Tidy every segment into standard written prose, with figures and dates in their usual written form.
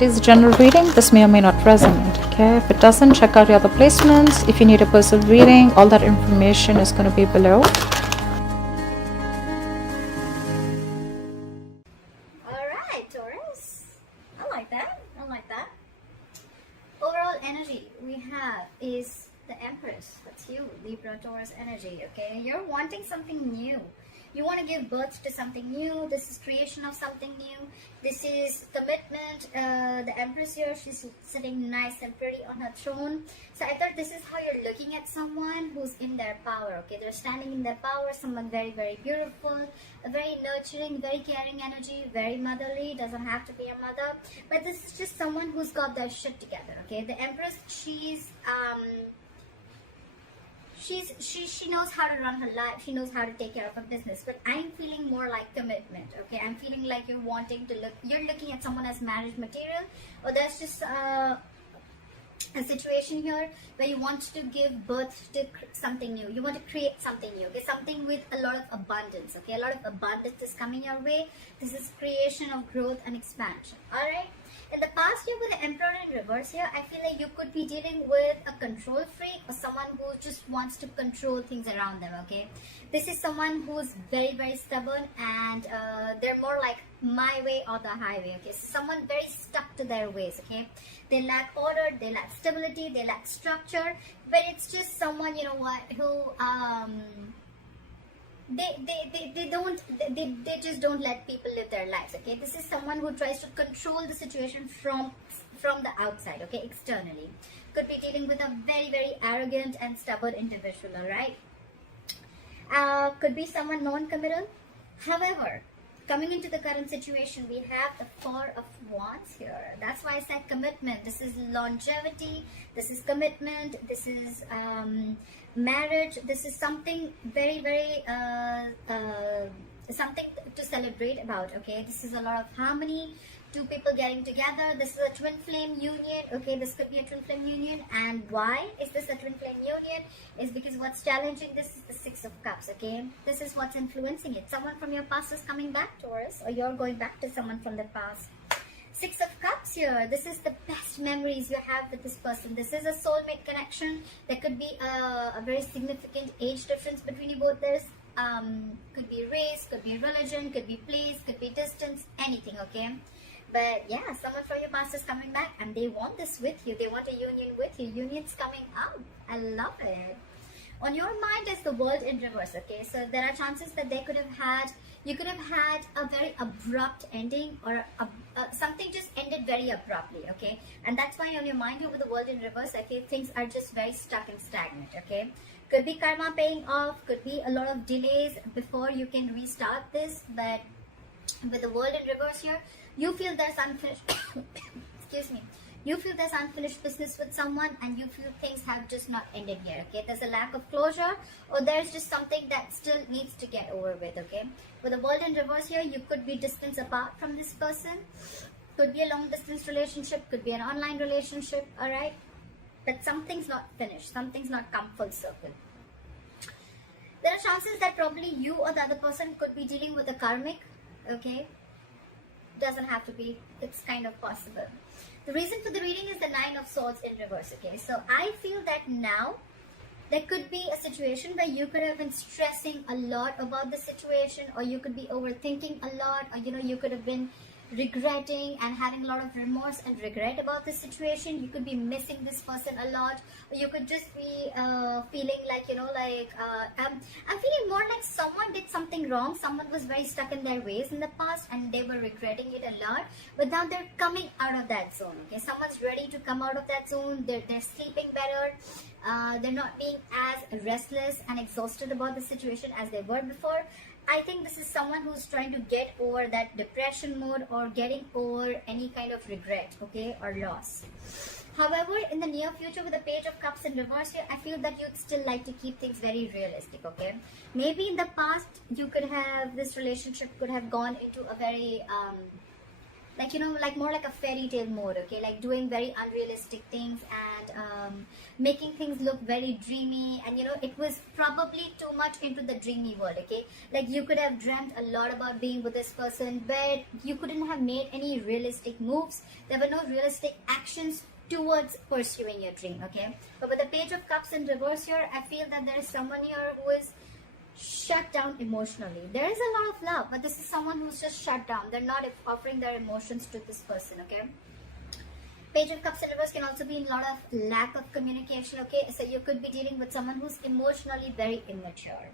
It is a general reading. This may or may not resonate. Okay, if it doesn't, check out your other placements. If you need a personal reading, all that information is going to be below. Alright, Taurus. I like that. I like that. Overall energy we have is the Empress. That's you, Libra, Taurus energy. Okay, you're wanting something new. You want to give birth to something new. This is creation of something new. This is commitment. The Empress here, she's sitting nice and pretty on her throne. So I thought this is how you're looking at someone who's in their power. Okay, they're standing in their power. Someone very, very beautiful, a very nurturing, very caring energy, very motherly. Doesn't have to be a mother, but this is just someone who's got their shit together. Okay, the Empress, she knows how to run her life. She knows how to take care of her business. But I'm feeling more like commitment. Okay, I'm feeling like you're wanting to you're looking at someone as marriage material, or there's just a situation here where you want to give birth to something new. You want to create something new. Okay, something with a lot of abundance. Okay, a lot of abundance is coming your way. This is creation of growth and expansion. All right. In the past year with the Emperor in reverse here, I feel like you could be dealing with a control freak or someone who just wants to control things around them, okay? This is someone who's very, very stubborn, and they're more like my way or the highway, okay? So someone very stuck to their ways, okay? They lack order, they lack stability, they lack structure, but it's just someone, you know what, who they just don't let people live their lives. Okay, this is someone who tries to control the situation from the outside. Okay, externally. Could be dealing with a very, very arrogant and stubborn individual. All right. Could be someone non-committal. However, coming into the current situation, we have the Four of Wands here. That's why I said commitment. This is longevity. This is commitment. This is marriage. This is something very, very something to celebrate about. Okay, this is a lot of harmony, two people getting together. This is a twin flame union. Okay, this could be a twin flame union. And why is this a twin flame union? Is because what's challenging this is the Six of Cups. Okay, this is what's influencing it. Someone from your past is coming back, Taurus, or you're going back to someone from the past. Six of Cups here. This is the best memories you have with this person. This is a soulmate connection. There could be a very significant age difference between you both. There's could be race, could be religion, could be place, could be distance, anything, okay? But yeah, someone from your past is coming back and they want this with you. They want a union with you. Union's coming out. I love it. On your mind is the World in reverse, okay? So there are chances that you could have had a very abrupt ending, or something just ended very abruptly, okay? And that's why on your mind here with the World in reverse, I feel things are just very stuck and stagnant, okay? Could be karma paying off, could be a lot of delays before you can restart this, but with the World in reverse here, you feel there's unfinished, excuse me, you feel there's unfinished business with someone, and you feel things have just not ended here, okay? There's a lack of closure, or there's just something that still needs to get over with, okay? With the World in reverse here, you could be distance apart from this person. Could be a long distance relationship, could be an online relationship, alright? But something's not finished, something's not come full circle. There are chances that probably you or the other person could be dealing with a karmic, okay? Doesn't have to be, it's kind of possible. The reason for the reading is the Nine of Swords in reverse, okay? So I feel that now there could be a situation where you could have been stressing a lot about the situation, or you could be overthinking a lot, or you know, you could have been regretting and having a lot of remorse and regret about the situation. You could be missing this person a lot, or you could just be feeling like, you know, like I'm feeling more like someone did something wrong. Someone was very stuck in their ways in the past and they were regretting it a lot, but now they're coming out of that zone, okay? Someone's ready to come out of that zone. They're sleeping better. They're not being as restless and exhausted about the situation as they were before. I think this is someone who's trying to get over that depression mode, or getting over any kind of regret, okay, or loss. However, in the near future with the Page of Cups in reverse here, I feel that you'd still like to keep things very realistic, okay? Maybe in the past, you could have, this relationship could have gone into a very like, you know, like more like a fairy tale mode, okay, like doing very unrealistic things and making things look very dreamy. And you know, it was probably too much into the dreamy world, okay, like you could have dreamt a lot about being with this person, but you couldn't have made any realistic moves. There were no realistic actions towards pursuing your dream, okay. But with the Page of Cups in reverse here, I feel that there is someone here who is shut down emotionally. There is a lot of love, but this is someone who's just shut down. They're not offering their emotions to this person, okay. Page of Cups in reverse can also be a lot of lack of communication, okay. So you could be dealing with someone who's emotionally very immature.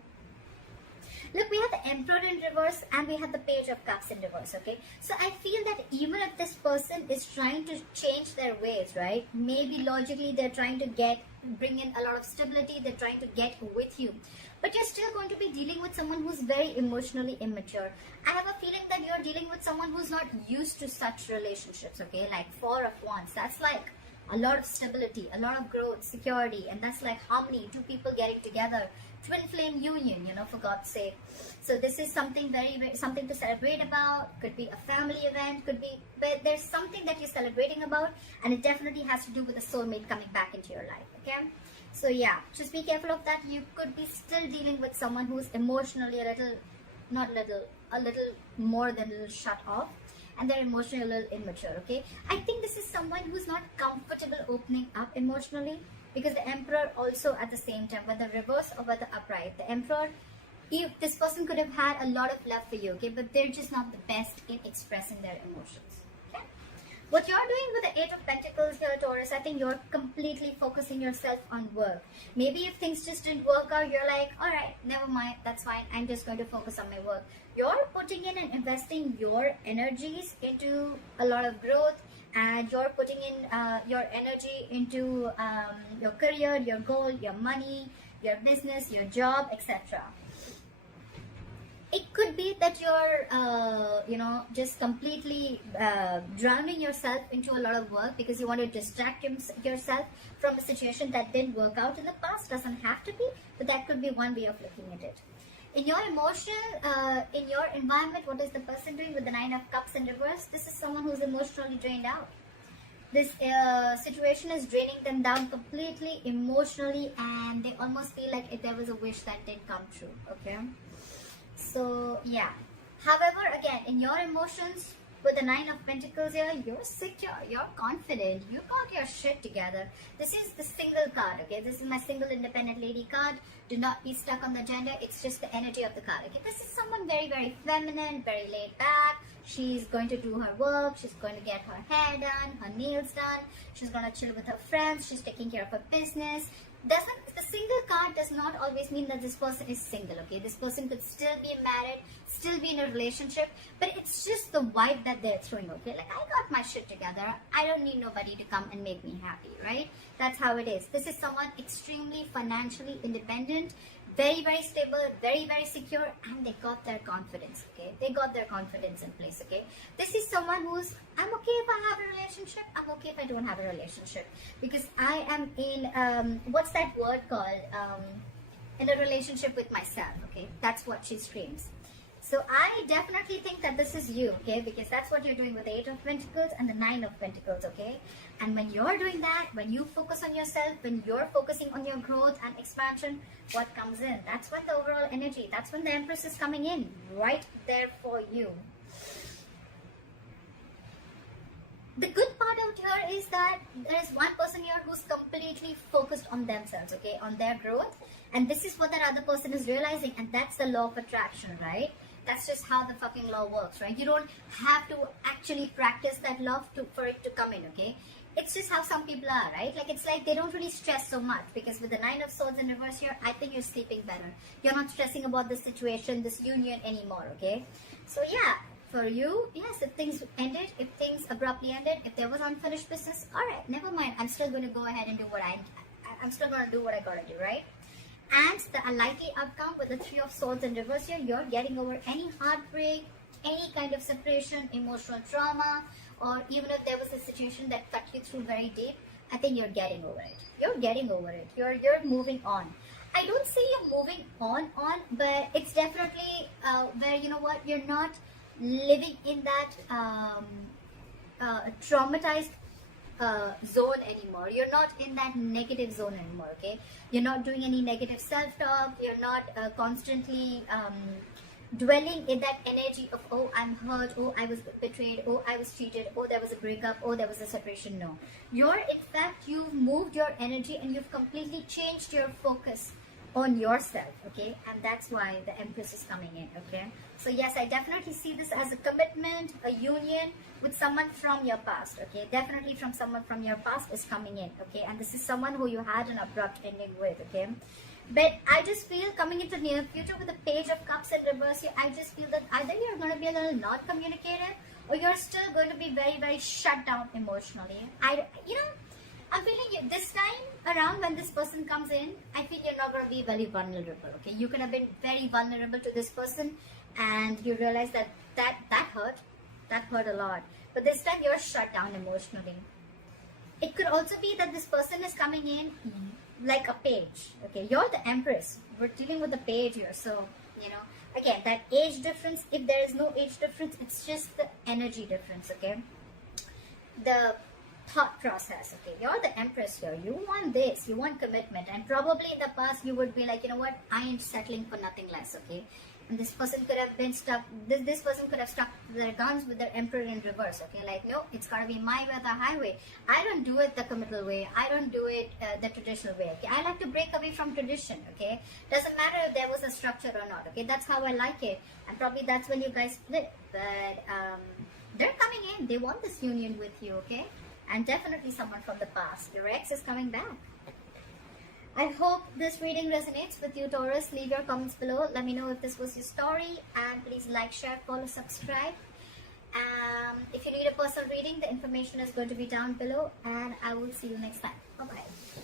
Look, we have the Emperor in reverse and we have the Page of Cups in reverse, okay. So I feel that even if this person is trying to change their ways, right, maybe logically they're trying to bring in a lot of stability, they're trying to get with you, but you're still going to be dealing with someone who's very emotionally immature. I have a feeling that you're dealing with someone who's not used to such relationships, okay, like Four of Wands. That's like a lot of stability, a lot of growth, security, and that's like harmony, two people getting together, twin flame union, you know, for God's sake. So this is something something to celebrate about. Could be a family event, could be, but there's something that you're celebrating about, and it definitely has to do with a soulmate coming back into your life, okay. So yeah, just be careful of that. You could be still dealing with someone who's emotionally a little more than a little shut off, and they're emotionally a little immature, okay. I think this is someone who's not comfortable opening up emotionally, because the Emperor also at the same time, whether reverse or whether upright, the Emperor, this person could have had a lot of love for you, okay, but they're just not the best in expressing their emotions, okay. What you're doing with the Eight of Pentacles here, Taurus, I think you're completely focusing yourself on work. Maybe if things just didn't work out, you're like, all right, never mind, that's fine, I'm just going to focus on my work. You're putting in and investing your energies into a lot of growth, and you're putting in your energy into your career, your goal, your money, your business, your job, etc. It could be that you're, you know, just completely drowning yourself into a lot of work because you want to distract yourself from a situation that didn't work out in the past. Doesn't have to be, but that could be one way of looking at it. In your emotion, in your environment, what is the person doing with the Nine of Cups in reverse? This is someone who's emotionally drained out. This situation is draining them down completely emotionally, and they almost feel like if there was a wish that did come true, okay? So yeah, however, again, in your emotions with the Nine of Pentacles here, you're secure, you're confident, you got your shit together. This is the single card, okay? This is my single independent lady card. Do not be stuck on the gender, it's just the energy of the card, okay? This is someone very, very feminine, very laid back. She's going to do her work, she's going to get her hair done, her nails done, she's going to chill with her friends, she's taking care of her business. The single card does not always mean that this person is single, okay? This person could still be married, still be in a relationship, but it's just the vibe that they're throwing, okay? Like, I got my shit together, I don't need nobody to come and make me happy, right? That's how it is. This is someone extremely financially independent, very, very stable, very, very secure, and they got their confidence, okay? They got their confidence in place, okay? This is someone who's, I'm okay if I have a relationship, I'm okay if I don't have a relationship, because I am in, what's that word called? In a relationship with myself, okay? That's what she screams. So I definitely think that this is you, okay? Because that's what you're doing with the Eight of Pentacles and the Nine of Pentacles, okay? And when you're doing that, when you focus on yourself, when you're focusing on your growth and expansion, what comes in? That's when the overall energy, that's when the Empress is coming in, right there for you. The good part out here is that there is one person here who's completely focused on themselves, okay? On their growth. And this is what that other person is realizing, and that's the law of attraction, right? That's just how the fucking law works, right? You don't have to actually practice that law for it to come in, okay? It's just how some people are, right? Like, it's like they don't really stress so much, because with the Nine of Swords in reverse here, I think you're sleeping better. You're not stressing about this situation, this union anymore, okay? So yeah, for you, yes, if things ended, if things abruptly ended, if there was unfinished business, all right, never mind. I'm still going to go ahead and do what I'm still going to do what I got to do, right? And the unlikely outcome with the Three of Swords in reverse here, you're getting over any heartbreak, any kind of separation, emotional trauma, or even if there was a situation that cut you through very deep, I think you're getting over it. You're getting over it. You're moving on. I don't say you're moving on, but it's definitely where, you know what, you're not living in that traumatized zone anymore. You're not in that negative zone anymore. Okay, you're not doing any negative self-talk. You're not constantly dwelling in that energy of, oh, I'm hurt, oh, I was betrayed, oh, I was cheated, oh, there was a breakup, oh, there was a separation. No, you're, in fact, you've moved your energy and you've completely changed your focus on yourself. Okay, and that's why the Empress is coming in. Okay, so yes, I definitely see this as a commitment, a union with someone from your past. Okay, definitely from someone from your past is coming in. Okay, and this is someone who you had an abrupt ending with. Okay, but I just feel coming into near future with the Page of Cups in reverse here, I just feel that either you're going to be a little not communicative, or you're still going to be very, very shut down emotionally. I'm feeling you this time around when this person comes in, I feel you're not going to be very vulnerable. Okay, you could have been very vulnerable to this person, and you realize that hurt a lot. But this time you're shut down emotionally. It could also be that this person is coming in like a page. Okay, you're the Empress. We're dealing with the page here, so again, that age difference. If there is no age difference, it's just the energy difference. Okay, the thought process. Okay, you're the Empress here. You want this, you want commitment, and probably in the past you would be like, you know what, I ain't settling for nothing less. Okay, and this person could have been stuck, this person could have stuck their guns with their Emperor in reverse. Okay, like, no, it's gotta be my way or the highway. I don't do it the committal way, I don't do it the traditional way. Okay, I like to break away from tradition. Okay, doesn't matter if there was a structure or not. Okay, that's how I like it, and probably that's when you guys split. But they're coming in, they want this union with you. Okay, and definitely someone from the past. Your ex is coming back. I hope this reading resonates with you, Taurus. Leave your comments below. Let me know if this was your story, and please like, share, follow, subscribe. If you need a personal reading, the information is going to be down below, and I will see you next time. Bye-bye.